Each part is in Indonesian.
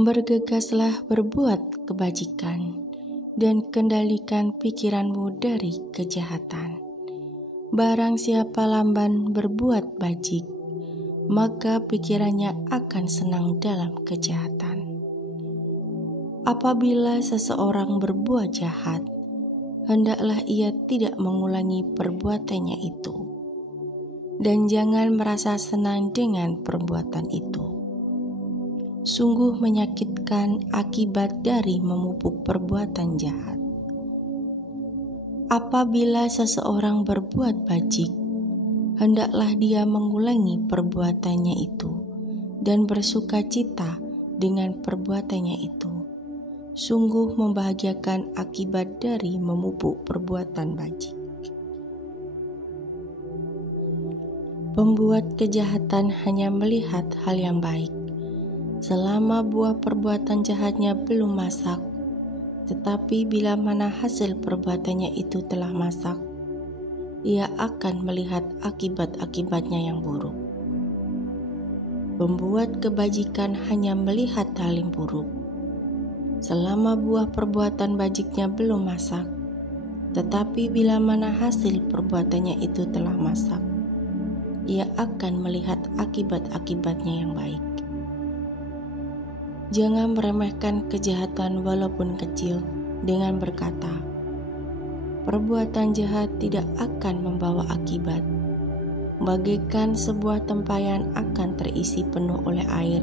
Bergegaslah berbuat kebajikan dan kendalikan pikiranmu dari kejahatan. Barang siapa lamban berbuat bajik, maka pikirannya akan senang dalam kejahatan. Apabila seseorang berbuat jahat, hendaklah ia tidak mengulangi perbuatannya itu, dan jangan merasa senang dengan perbuatan itu. Sungguh menyakitkan akibat dari memupuk perbuatan jahat. Apabila seseorang berbuat bajik, hendaklah dia mengulangi perbuatannya itu dan bersuka cita dengan perbuatannya itu. Sungguh membahagiakan akibat dari memupuk perbuatan bajik. Pembuat kejahatan hanya melihat hal yang baik, selama buah perbuatan jahatnya belum masak. Tetapi bila mana hasil perbuatannya itu telah masak, ia akan melihat akibat-akibatnya yang buruk. Pembuat kebajikan hanya melihat hal yang buruk, selama buah perbuatan bajiknya belum masak. Tetapi bila mana hasil perbuatannya itu telah masak, ia akan melihat akibat-akibatnya yang baik. Jangan meremehkan kejahatan walaupun kecil dengan berkata, perbuatan jahat tidak akan membawa akibat. Bagaikan sebuah tempayan akan terisi penuh oleh air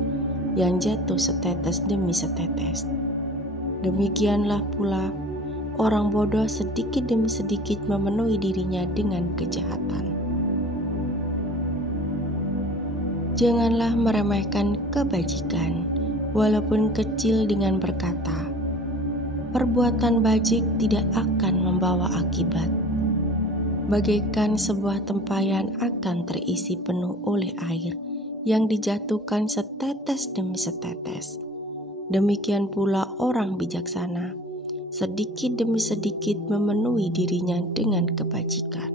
yang jatuh setetes demi setetes. Demikianlah pula orang bodoh sedikit demi sedikit memenuhi dirinya dengan kejahatan. Janganlah meremehkan kebajikan walaupun kecil dengan berkata, perbuatan bajik tidak akan membawa akibat. Bagaikan sebuah tempayan akan terisi penuh oleh air yang dijatuhkan setetes demi setetes. Demikian pula orang bijaksana, sedikit demi sedikit memenuhi dirinya dengan kebajikan.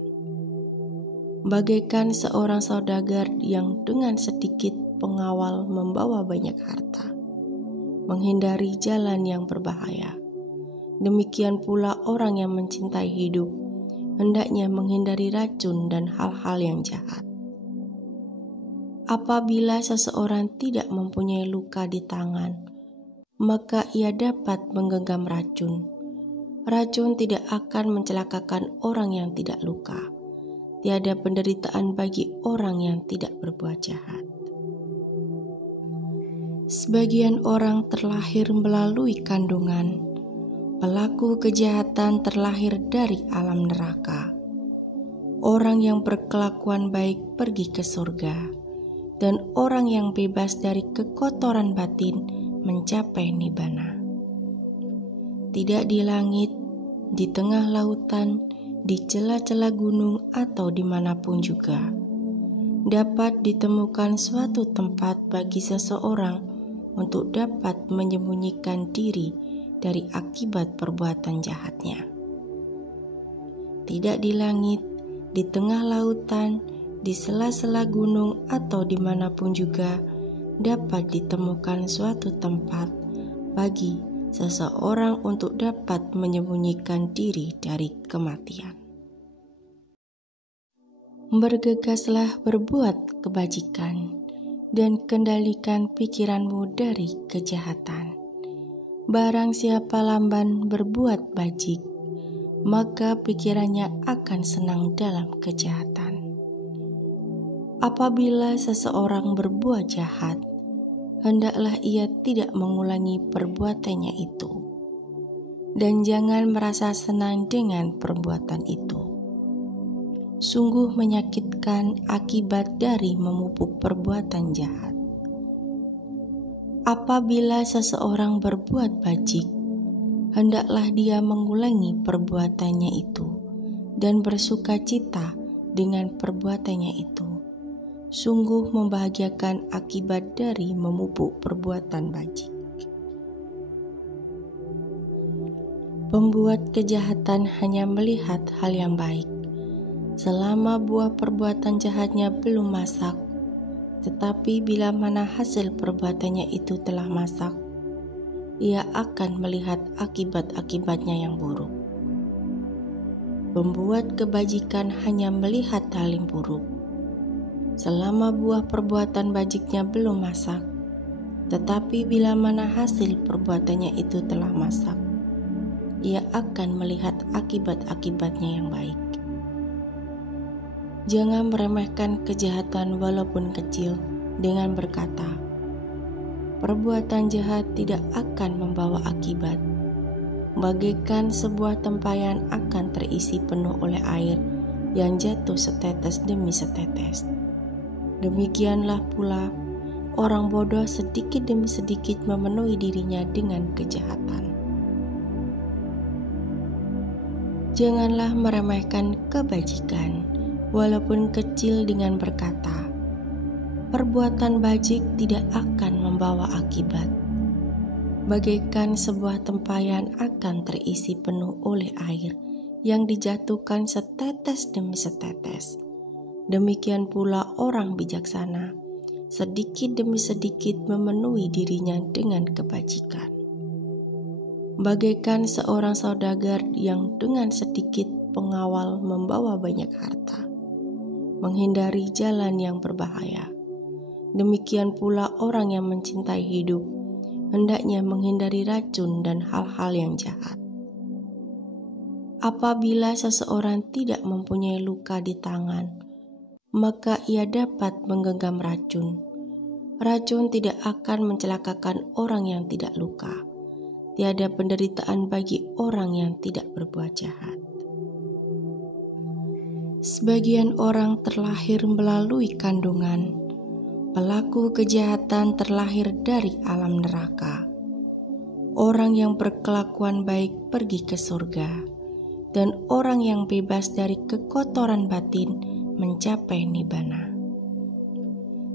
Bagaikan seorang saudagar yang dengan sedikit pengawal membawa banyak harta, menghindari jalan yang berbahaya. Demikian pula orang yang mencintai hidup, hendaknya menghindari racun dan hal-hal yang jahat. Apabila seseorang tidak mempunyai luka di tangan, maka ia dapat menggenggam racun. Racun tidak akan mencelakakan orang yang tidak luka. Tiada penderitaan bagi orang yang tidak berbuat jahat. Sebagian orang terlahir melalui kandungan. Pelaku kejahatan terlahir dari alam neraka. Orang yang berkelakuan baik pergi ke surga, dan orang yang bebas dari kekotoran batin mencapai nibana. Tidak di langit, di tengah lautan, di celah-celah gunung atau dimanapun juga, dapat ditemukan suatu tempat bagi seseorang untuk dapat menyembunyikan diri dari akibat perbuatan jahatnya. Tidak di langit, di tengah lautan, di sela-sela gunung atau dimanapun juga dapat ditemukan suatu tempat bagi seseorang untuk dapat menyembunyikan diri dari kematian. Bergegaslah berbuat kebajikan dan kendalikan pikiranmu dari kejahatan. Barang siapa lamban berbuat bajik, maka pikirannya akan senang dalam kejahatan. Apabila seseorang berbuat jahat, hendaklah ia tidak mengulangi perbuatannya itu, dan jangan merasa senang dengan perbuatan itu. Sungguh menyakitkan akibat dari memupuk perbuatan jahat. Apabila seseorang berbuat bajik, hendaklah dia mengulangi perbuatannya itu dan bersuka cita dengan perbuatannya itu. Sungguh membahagiakan akibat dari memupuk perbuatan bajik. Pembuat kejahatan hanya melihat hal yang baik, selama buah perbuatan jahatnya belum masak. Tetapi bila mana hasil perbuatannya itu telah masak, ia akan melihat akibat-akibatnya yang buruk. Pembuat kebajikan hanya melihat hal yang buruk. Selama buah perbuatan bajiknya belum masak, tetapi bila mana hasil perbuatannya itu telah masak, ia akan melihat akibat-akibatnya yang baik. Jangan meremehkan kejahatan walaupun kecil dengan berkata, perbuatan jahat tidak akan membawa akibat. Bagaikan sebuah tempayan akan terisi penuh oleh air yang jatuh setetes demi setetes. Demikianlah pula orang bodoh sedikit demi sedikit memenuhi dirinya dengan kejahatan. Janganlah meremehkan kebajikan, walaupun kecil dengan berkata, perbuatan bajik tidak akan membawa akibat. Bagaikan sebuah tempayan akan terisi penuh oleh air yang dijatuhkan setetes demi setetes. Demikian pula orang bijaksana, sedikit demi sedikit memenuhi dirinya dengan kebajikan. Bagaikan seorang saudagar yang dengan sedikit pengawal membawa banyak harta, menghindari jalan yang berbahaya. Demikian pula orang yang mencintai hidup, hendaknya menghindari racun dan hal-hal yang jahat. Apabila seseorang tidak mempunyai luka di tangan, maka ia dapat menggenggam racun. Racun tidak akan mencelakakan orang yang tidak luka. Tiada penderitaan bagi orang yang tidak berbuat jahat. Sebagian orang terlahir melalui kandungan. Pelaku kejahatan terlahir dari alam neraka. Orang yang berkelakuan baik pergi ke surga, dan orang yang bebas dari kekotoran batin mencapai nibana.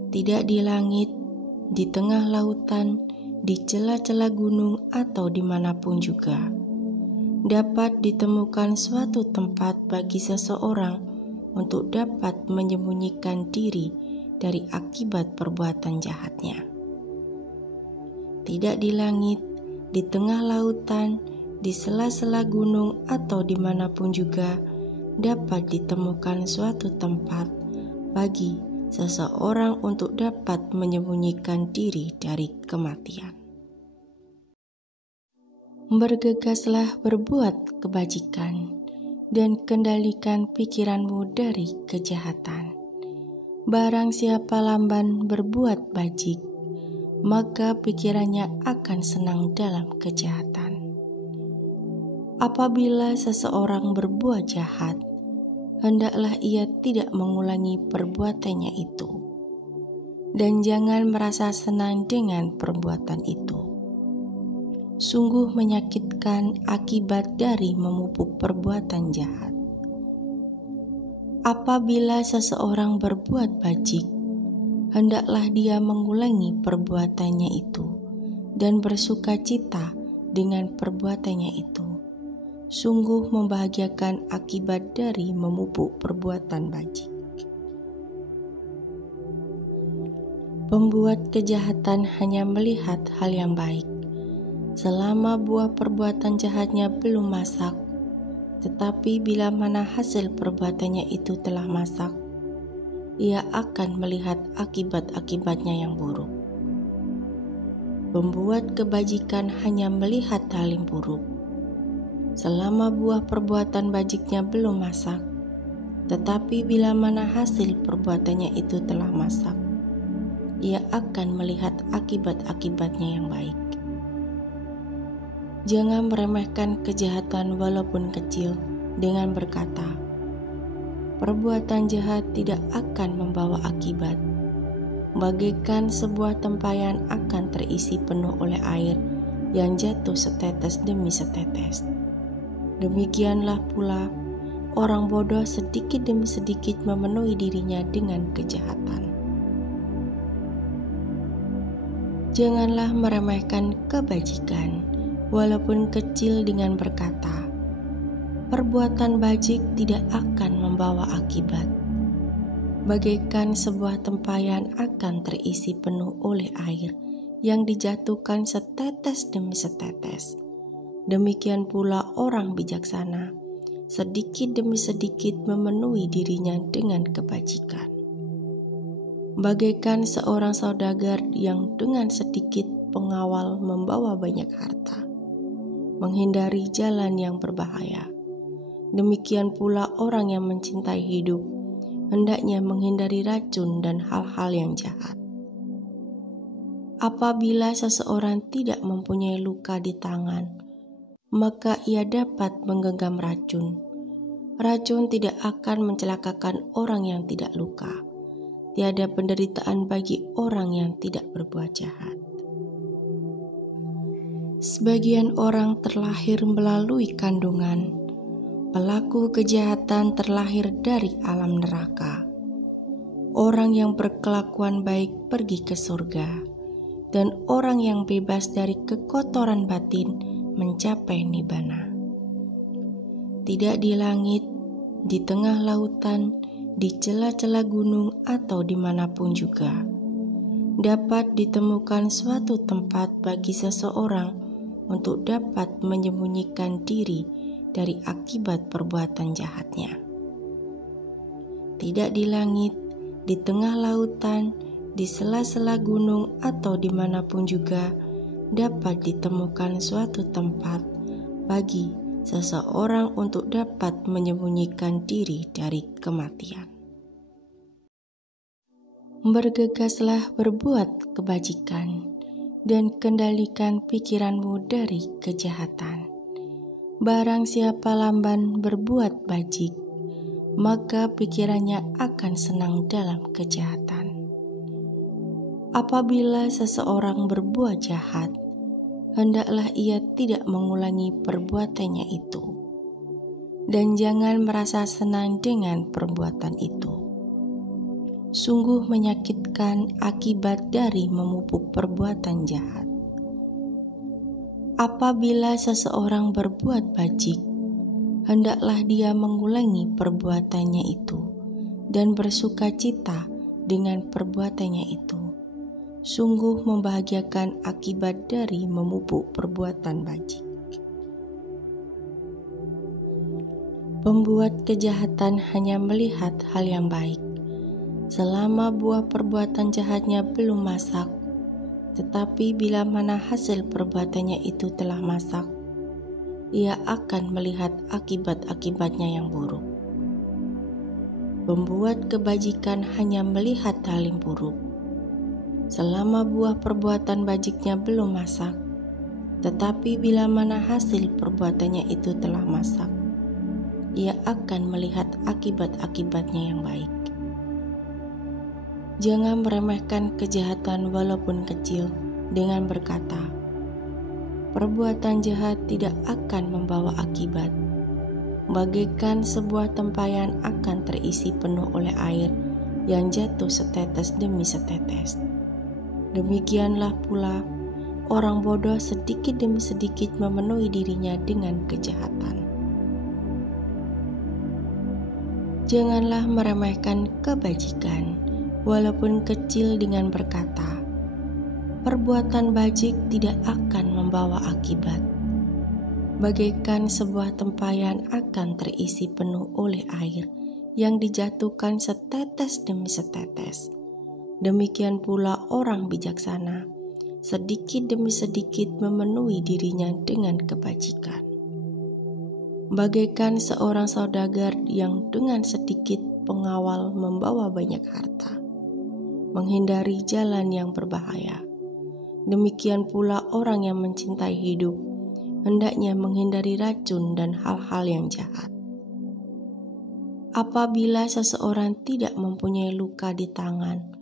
Tidak di langit, di tengah lautan, di celah-celah gunung atau dimanapun juga, dapat ditemukan suatu tempat bagi seseorang untuk dapat menyembunyikan diri dari akibat perbuatan jahatnya. Tidak di langit, di tengah lautan, di sela-sela gunung atau dimanapun juga dapat ditemukan suatu tempat bagi seseorang untuk dapat menyembunyikan diri dari kematian. Bergegaslah berbuat kebajikan dan kendalikan pikiranmu dari kejahatan. Barang siapa lamban berbuat bajik, maka pikirannya akan senang dalam kejahatan. Apabila seseorang berbuat jahat, hendaklah ia tidak mengulangi perbuatannya itu, dan jangan merasa senang dengan perbuatan itu. Sungguh menyakitkan akibat dari memupuk perbuatan jahat. Apabila seseorang berbuat bajik, hendaklah dia mengulangi perbuatannya itu dan bersuka cita dengan perbuatannya itu. Sungguh membahagiakan akibat dari memupuk perbuatan bajik. Pembuat kejahatan hanya melihat hal yang baik. Selama buah perbuatan jahatnya belum masak, tetapi bila mana hasil perbuatannya itu telah masak, ia akan melihat akibat-akibatnya yang buruk. Pembuat kebajikan hanya melihat hal yang buruk. Selama buah perbuatan bajiknya belum masak, tetapi bila mana hasil perbuatannya itu telah masak, ia akan melihat akibat-akibatnya yang baik. Jangan meremehkan kejahatan walaupun kecil dengan berkata, perbuatan jahat tidak akan membawa akibat. Bagaikan sebuah tempayan akan terisi penuh oleh air yang jatuh setetes demi setetes. Demikianlah pula orang bodoh sedikit demi sedikit memenuhi dirinya dengan kejahatan. Janganlah meremehkan kebajikan, walaupun kecil dengan berkata, perbuatan bajik tidak akan membawa akibat. Bagaikan sebuah tempayan akan terisi penuh oleh air yang dijatuhkan setetes demi setetes. Demikian pula orang bijaksana, sedikit demi sedikit memenuhi dirinya dengan kebajikan. Bagaikan seorang saudagar yang dengan sedikit pengawal membawa banyak harta, menghindari jalan yang berbahaya. Demikian pula orang yang mencintai hidup, hendaknya menghindari racun dan hal-hal yang jahat. Apabila seseorang tidak mempunyai luka di tangan, maka ia dapat menggenggam racun. Racun tidak akan mencelakakan orang yang tidak luka. Tiada penderitaan bagi orang yang tidak berbuat jahat. Sebagian orang terlahir melalui kandungan. Pelaku kejahatan terlahir dari alam neraka. Orang yang berkelakuan baik pergi ke surga, dan orang yang bebas dari kekotoran batin mencapai nibana. Tidak di langit, di tengah lautan, di celah-celah gunung atau dimanapun juga, dapat ditemukan suatu tempat bagi seseorang untuk dapat menyembunyikan diri dari akibat perbuatan jahatnya. Tidak di langit, di tengah lautan, di sela-sela gunung atau dimanapun juga dapat ditemukan suatu tempat bagi seseorang untuk dapat menyembunyikan diri dari kematian. Bergegaslah berbuat kebajikan dan kendalikan pikiranmu dari kejahatan. Barang siapa lamban berbuat bajik, maka pikirannya akan senang dalam kejahatan. Apabila seseorang berbuat jahat, hendaklah ia tidak mengulangi perbuatannya itu, dan jangan merasa senang dengan perbuatan itu. Sungguh menyakitkan akibat dari memupuk perbuatan jahat. Apabila seseorang berbuat bajik, hendaklah dia mengulangi perbuatannya itu dan bersuka cita dengan perbuatannya itu. Sungguh membahagiakan akibat dari memupuk perbuatan bajik. Pembuat kejahatan hanya melihat hal yang baik, selama buah perbuatan jahatnya belum masak. Tetapi bila mana hasil perbuatannya itu telah masak, ia akan melihat akibat-akibatnya yang buruk. Pembuat kebajikan hanya melihat hal yang buruk, selama buah perbuatan bajiknya belum masak. Tetapi bila mana hasil perbuatannya itu telah masak, ia akan melihat akibat-akibatnya yang baik. Jangan meremehkan kejahatan walaupun kecil dengan berkata, perbuatan jahat tidak akan membawa akibat. Bagaikan sebuah tempayan akan terisi penuh oleh air yang jatuh setetes demi setetes. Demikianlah pula orang bodoh sedikit demi sedikit memenuhi dirinya dengan kejahatan. Janganlah meremehkan kebajikan walaupun kecil dengan berkata, perbuatan bajik tidak akan membawa akibat. Bagaikan sebuah tempayan akan terisi penuh oleh air yang dijatuhkan setetes demi setetes. Demikian pula orang bijaksana, sedikit demi sedikit memenuhi dirinya dengan kebajikan. Bagaikan seorang saudagar yang dengan sedikit pengawal membawa banyak harta, menghindari jalan yang berbahaya. Demikian pula orang yang mencintai hidup, hendaknya menghindari racun dan hal-hal yang jahat. Apabila seseorang tidak mempunyai luka di tangan,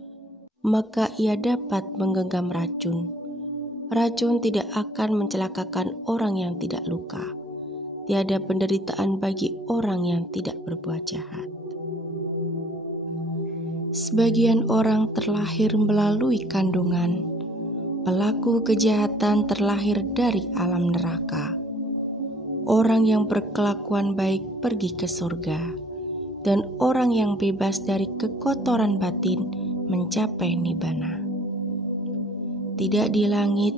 maka ia dapat menggenggam racun. Racun tidak akan mencelakakan orang yang tidak luka. Tiada penderitaan bagi orang yang tidak berbuat jahat. Sebagian orang terlahir melalui kandungan. Pelaku kejahatan terlahir dari alam neraka. Orang yang berkelakuan baik pergi ke surga, dan orang yang bebas dari kekotoran batin mencapai nibana. tidak di langit,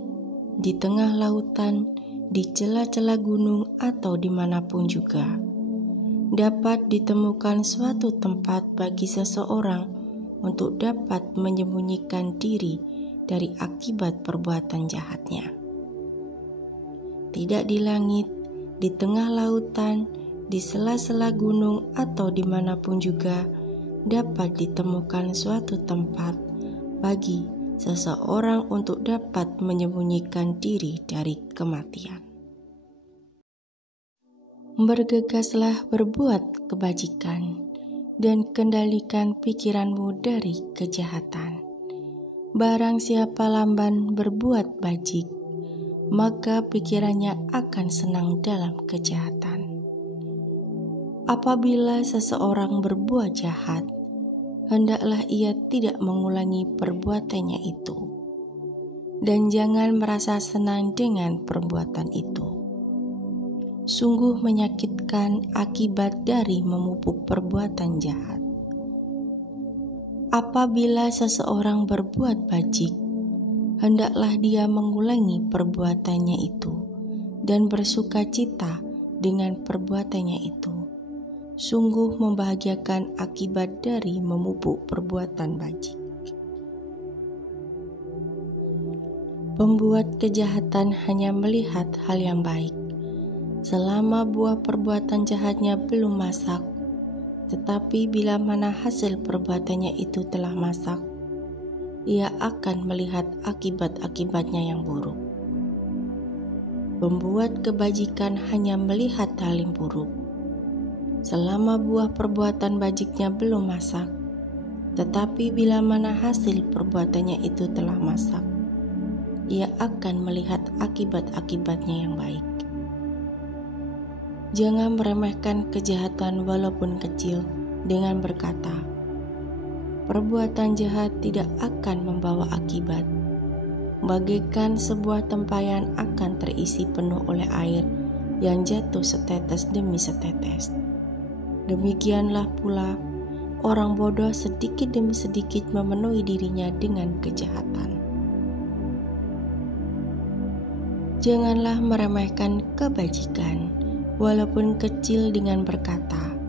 di tengah lautan, di celah-celah gunung, atau dimanapun juga, dapat ditemukan suatu tempat bagi seseorang untuk dapat menyembunyikan diri dari akibat perbuatan jahatnya. Tidak di langit, di tengah lautan, di sela-sela gunung, atau dimanapun juga, dapat ditemukan suatu tempat bagi seseorang untuk dapat menyembunyikan diri dari kematian. Bergegaslah berbuat kebajikan dan kendalikan pikiranmu dari kejahatan. Barang siapa lamban berbuat bajik, maka pikirannya akan senang dalam kejahatan. Apabila seseorang berbuat jahat, hendaklah ia tidak mengulangi perbuatannya itu, dan jangan merasa senang dengan perbuatan itu. Sungguh menyakitkan akibat dari memupuk perbuatan jahat. Apabila seseorang berbuat bajik, hendaklah dia mengulangi perbuatannya itu dan bersuka cita dengan perbuatannya itu. Sungguh membahagiakan akibat dari memupuk perbuatan bajik. Pembuat kejahatan hanya melihat hal yang baik, selama buah perbuatan jahatnya belum masak, tetapi bila mana hasil perbuatannya itu telah masak, ia akan melihat akibat-akibatnya yang buruk. Pembuat kebajikan hanya melihat hal yang buruk, selama buah perbuatan bajiknya belum masak, tetapi bila mana hasil perbuatannya itu telah masak, ia akan melihat akibat-akibatnya yang baik. Jangan meremehkan kejahatan walaupun kecil dengan berkata, perbuatan jahat tidak akan membawa akibat. Bagaikan sebuah tempayan akan terisi penuh oleh air yang jatuh setetes demi setetes. Demikianlah pula orang bodoh sedikit demi sedikit memenuhi dirinya dengan kejahatan. Janganlah meremehkan kebajikan, walaupun kecil dengan berkata,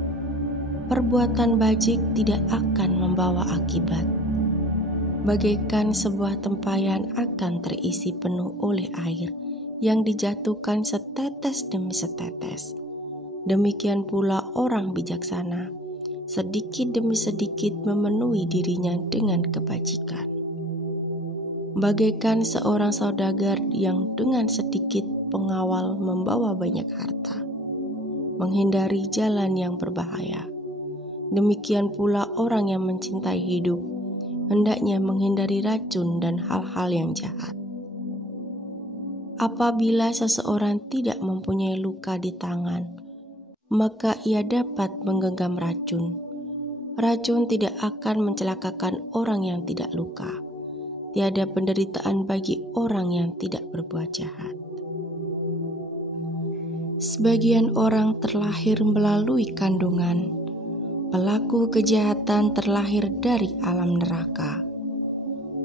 perbuatan bajik tidak akan membawa akibat. Bagaikan sebuah tempayan akan terisi penuh oleh air yang dijatuhkan setetes demi setetes. Demikian pula orang bijaksana, sedikit demi sedikit memenuhi dirinya dengan kebajikan. Bagaikan seorang saudagar yang dengan sedikit pengawal membawa banyak harta, menghindari jalan yang berbahaya. Demikian pula orang yang mencintai hidup, hendaknya menghindari racun dan hal-hal yang jahat. Apabila seseorang tidak mempunyai luka di tangan, maka ia dapat menggenggam racun. Racun tidak akan mencelakakan orang yang tidak luka. Tiada penderitaan bagi orang yang tidak berbuat jahat. Sebagian orang terlahir melalui kandungan. Pelaku kejahatan terlahir dari alam neraka.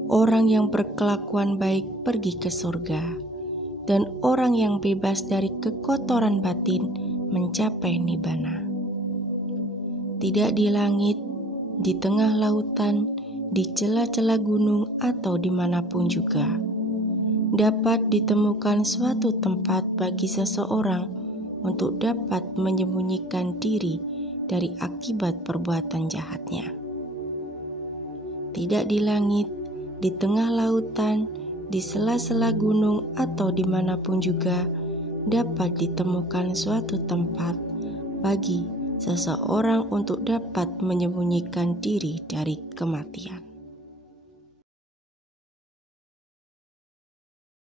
Orang yang berkelakuan baik pergi ke surga, dan orang yang bebas dari kekotoran batin mencapai nibana. Tidak di langit, di tengah lautan, di celah-celah gunung, atau dimanapun juga, dapat ditemukan suatu tempat bagi seseorang untuk dapat menyembunyikan diri dari akibat perbuatan jahatnya. Tidak di langit, di tengah lautan, di sela-sela gunung, atau dimanapun juga, dapat ditemukan suatu tempat bagi seseorang untuk dapat menyembunyikan diri dari kematian.